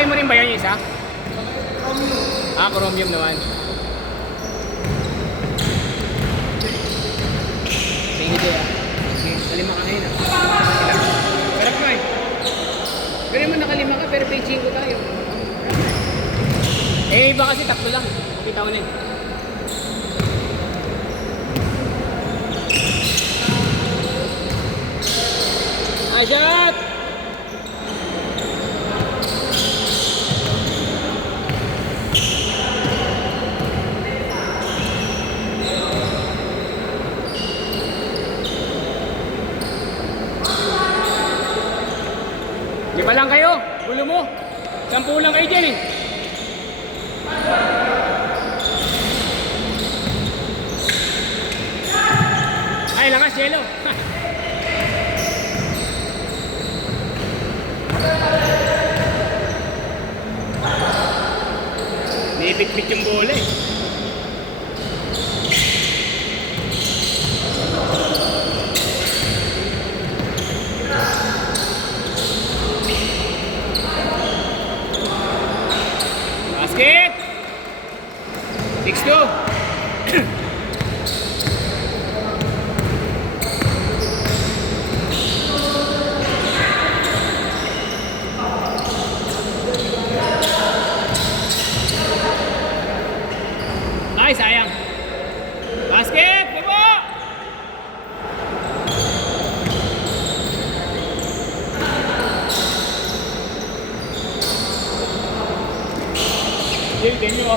Bahay mo rin ba yan yung isa? Ah, chromium naman. Thank you, ah. Kalima ka ngayon, ah. Sarap nga eh. Pero naman nakalima ka, pero may 5 tayo. Eh, iba kasi tatlo lang. Kita ko na eh. Nice shot! Lima lang kayo, gulo mo. 10 lang kayo dyan eh. Ay, lakas, yelo. Nibit-bit yung bola eh. Basket! 6-2. Ay, sayang. Basket! Babo! Jay, ganyan mo.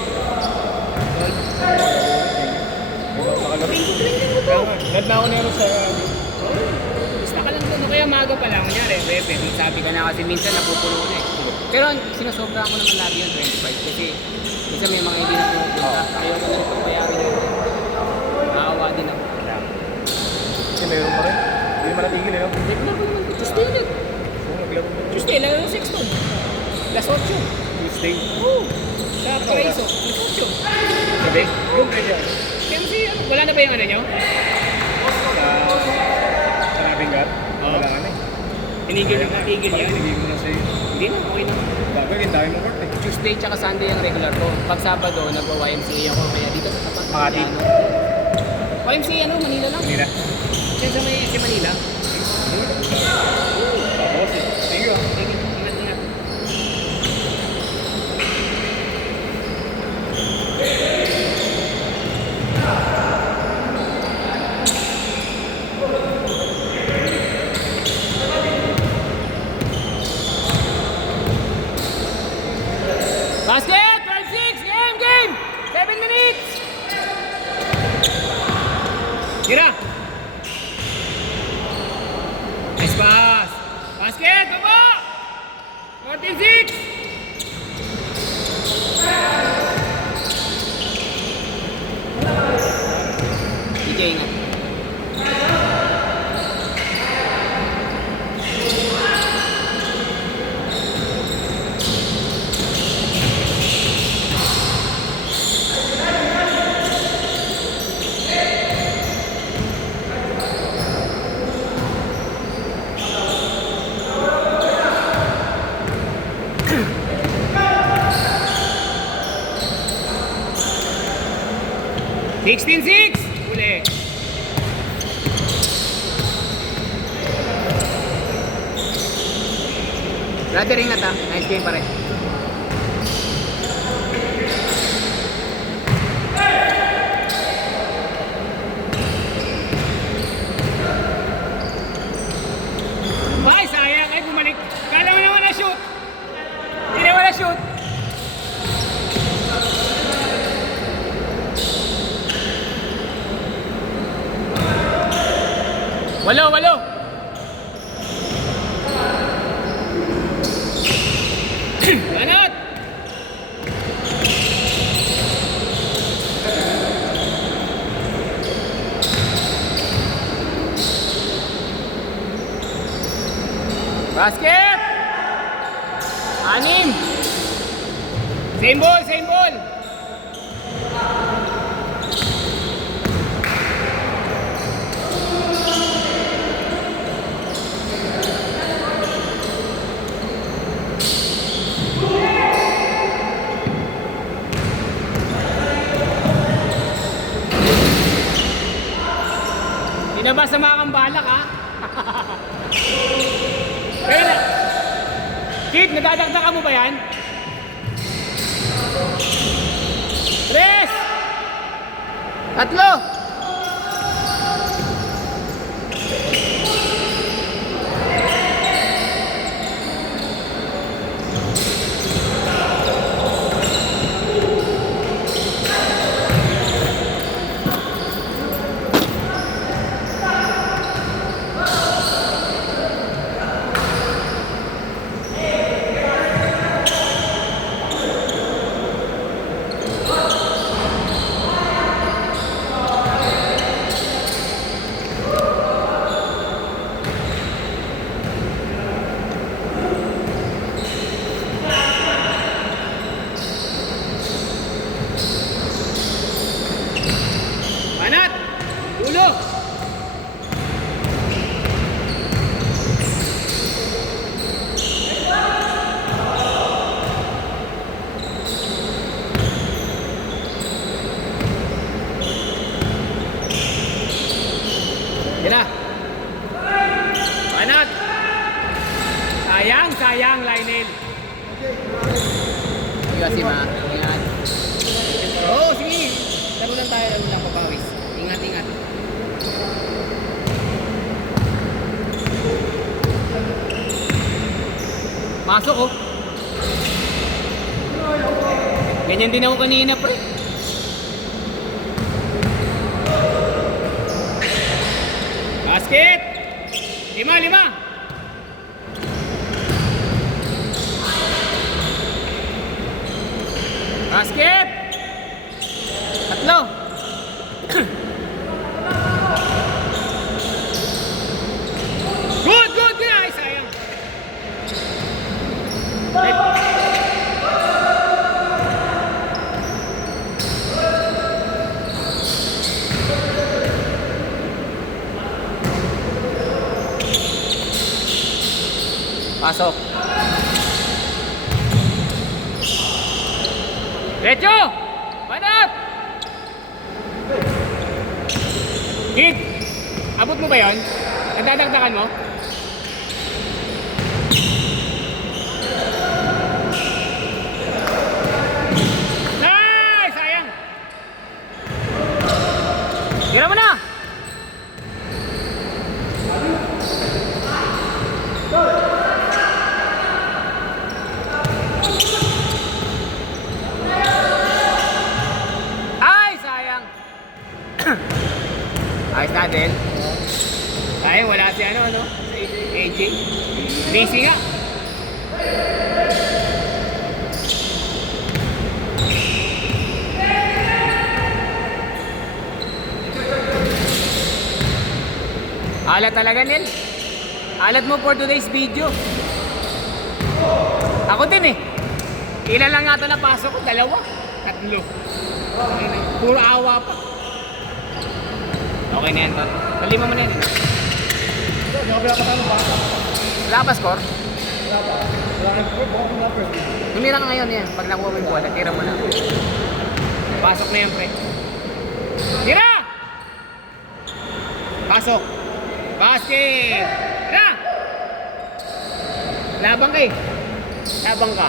Lad na ako na sa... Basta ka lang doon. Kaya maga pa lang. Kunyari, Pepe, sabi ka na kasi minsan napupulo na eh. Pero sinasobra ko naman lagi yung 25 kasi minsan may mga hindi na pumupunta. Ayaw ko na rin pagbayarin yun. Maawa din ako. Kasi mayroon pa rin. Hindi naman natigil eh. Hindi ko na po naman. Tuesday ulit. Tuesday, lalo ng 6 ton. Plus 8. Tuesday. Oo. Sa Paraiso. Plus 8. Sabi? Yung pwede. Kasi wala na ba yung ano nyo? Sa Nabingat? Oo. Wala ka na eh. Tinigil na, natigil yan. Tinigil mo na sa'yo. Hindi na, okay na. Dapat yung dami mo court eh. Tuesday tsaka Sunday ang regular ko. Pag Sabado, nagwa-YMCA ako. Kaya dito sa tapat ng Makati. Manila. YMCA ano, Manila lang. Hindi na. Diyan sa may si Manila. Tapos eh. Thank you ah. Sige, ingat, ingat. Basket! 12-6! Game! 7 minutes! Tira! Nice pass! Basket! Baba! 14-6! DJ, ingat. Sixteen-six! Uli. Brother, ingat ha. Nice game pare. Ay, sayang. Ay, bumalik. Kala mo naman na-shoot. Hindi naman na-shoot. Walo, walo. Anot. Basket. 6. Same ball, same ball. Labas sa mga kambalak, ha? Kaya na. Kid, nadadagdagan mo ba yan? 3! 3! Banat! Ulo! Tira! Banat! Sayang, sayang, Lionel. Sige kasi ingat. Oo, sige. Laro lang tayo, laro lang, papawis. Ingat, ingat. Pasok, oh. Ganyan din ako kanina, pre. Basket! 5. Basket! 3. Good, good, good! Ay, sayang. Pasok. Recho! Banat! Kid! Abot mo ba yun? Nadadagdagan mo? Ay! Sayang! Tira mo na! Ay! Sayang! Ayos natin. Sayang, wala si ano, no? AJ. Busy nga. Alat talaga, Nel. Alat mo for today's video. Ako din eh. Ilan lang nga ito napasok ko? 2? 3. Puro awa pa. Okay na yan, Tot. Kalima mo na yan. Wala pa score? Tumira ka ngayon yan. Pag nakuha mo yung bola, tira mo na. Pasok na yan, pre. Tira! Pasok. Basket! Tira! Labang ka eh. Labang ka.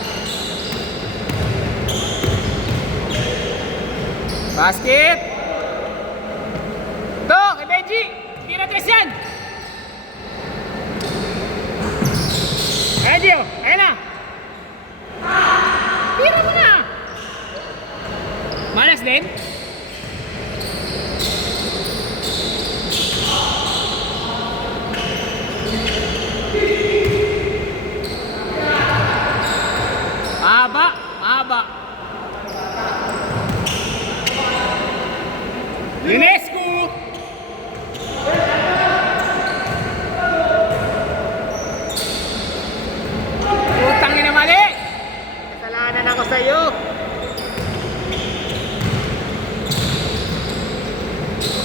Basket! Ito, kay Benji! Tira 3 yan! Ayan, Gio! Ayan na! Tira mo na! Malas din? Mahaba! Mahaba! UNESCO! Putang ina mali! Kasalanan ako sa'yo!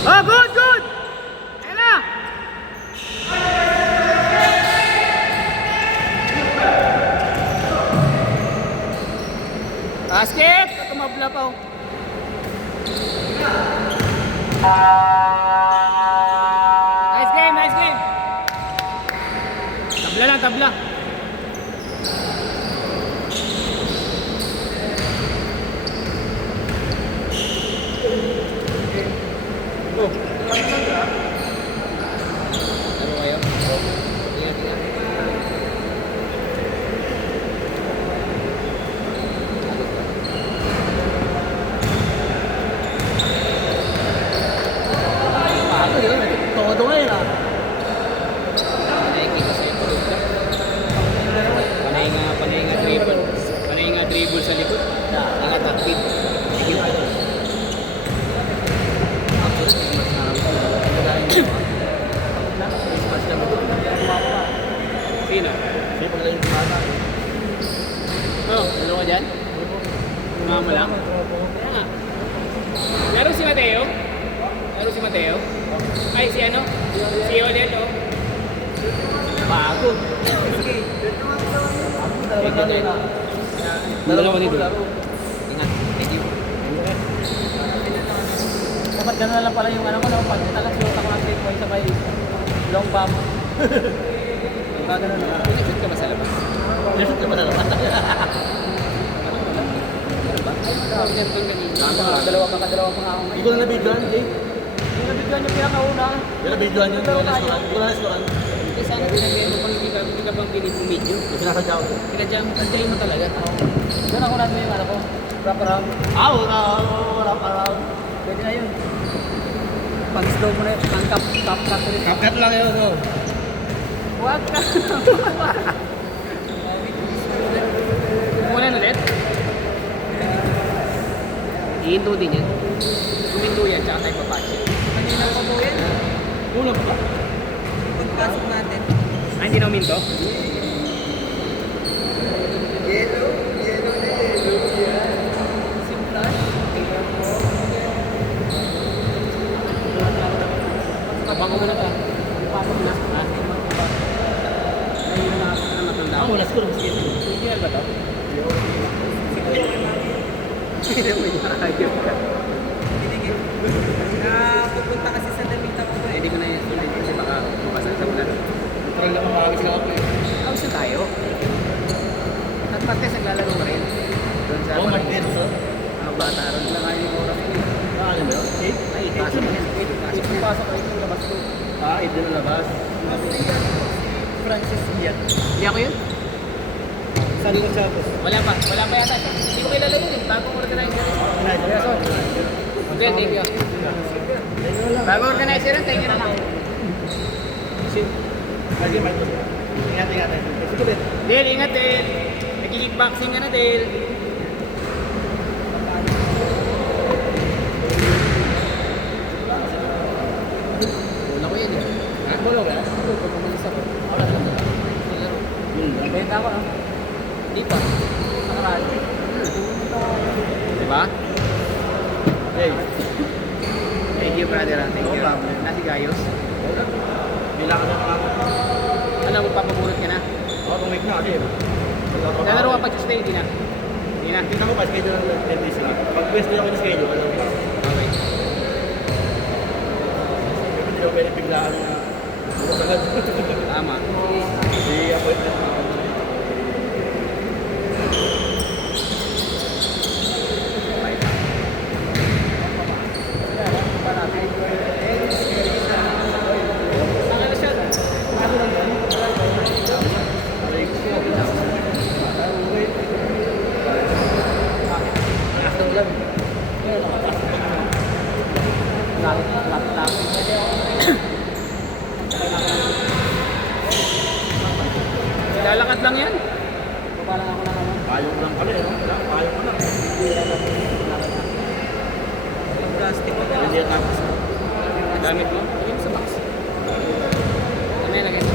Oh, good, good! Ayan na! Basket! Tumabla pa oh. sa likod. Ingat ang kid. Sige pa ito. Sino? Sige, pag lang yung kumata. Oh, ano ka dyan? Mga mo lang? Kaya nga. Laro si Mateo? Laro si Mateo? Ay, si ano? Si Odel, oh. Bago. Sige. Dalawa dito. Ingat. Thank you. Dapat gano'n na lang pala yung ano ko, no? Pag talas yung ako ng street boy sabay long bomb. Gano'n na lang. Pinipit ka ba sa labas? Nasot ka ba na naman? Dalawa pa nga ako. Hindi ko na nabidyoan, Jay. Yung nabigyan yung pinakauna. Hindi na nabidyoan yun. Hindi ko na restaurant. Hindi ko na restaurant. Kasi sana pinagay mo pang hindi ka pang pinipumidyo. Sinasadya ko. Pinadyain mo talaga. Doon ako natin yung ano ko. Wrap around. Wala pa lang. Pwede na yun. Pang slow mo na yun. Pang top cut ulit. Kapkat lang yun, no? Huwag ka. Kumulan ulit? Ihinto din yan. Kuminto yan, tsaka tayo papasya. Kanina ko po yan. Ulo pa ba? Pagpasok natin. Ah, hindi na uminto? Bago mo na ka. Bago mo na. Ah, ayun na matanda. Ako, last ko. Sige. Hindi ba ito? Ayaw ka. Pupunta kasi sa Damita ko. Hindi ko na yun sulit kasi baka mapasal sa ulan. Parang lang makakis lang ako eh. Tapos na tayo. Nag-practice, naglalaro ka rin. Doon sa Oo, mag-10 so. mga bata ron. Wala nga yung oras ko. Ano ba yun? 8? Ay, pasok na yan. Pasok na yan. Pasok kayo yung labas ko. Ah, 8 din ang labas. Francis Ian. Hindi ako yun? San Gonçalves. Wala pa yata siya. Hindi ko kilala yun eh. Bagong organizer. Okay, thank you. Bagong organizer yun, thank you na lang. Lagi, Marco. Ingat. Sige, Bet. Del, ingat Del. Nag-kickboxing ka na Del. Wala ko yan eh. Ha? Bolo ka? Ako, pag umalis ako. Wala lang. Nalaro. Benta ako, no? Hindi pa. Nakaraan. Diba? Hey. Thank you brother. Thank No you. problem. Nasi Gayos. Bila ka na mga. Alam mo, papabunot ka na. Oo, tumig na kasi. Nalaro ka pa Tuesday, hindi na. Hindi na. Tingnan ko pa, schedule ng NBC. Pag pwesto niya ako yung schedule, alam ko. Okay. Hindi ako pwede biglaan na bukas agad. Tama. Hindi appointment na ako. Bye. Ang ano siya? Lalakad lang yan. Papalang ako na naman. Payong lang pala eh, no? Payong ko lang. Plastic ko. Hindi yan tapos. Gamit mo? Lagay mo sa box. Ano yan lagay mo?